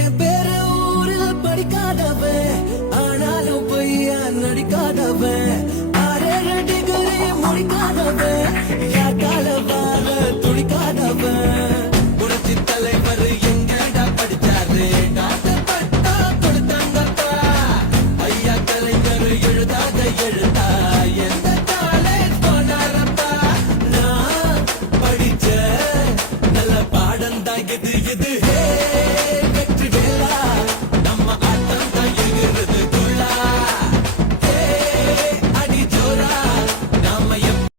என் பேர ஊரில் படிக்காதவன், ஆனாலும் பொய்யா நடிக்காதவன், 6 டிகிரி முடிக்காதவன், யாக்கால வாழ துடிக்காதவன். புரட்சி தலைவர் எங்கடா படிச்சாரு, காட்டுப்பட்டா கொடுத்தாங்கப்பா. ஐயா கலைஞர் எழுதாத எழுதா எந்த காலேஜ் போனாரப்பா. நான் படிச்ச நல்ல பாடம் தான் இது இது.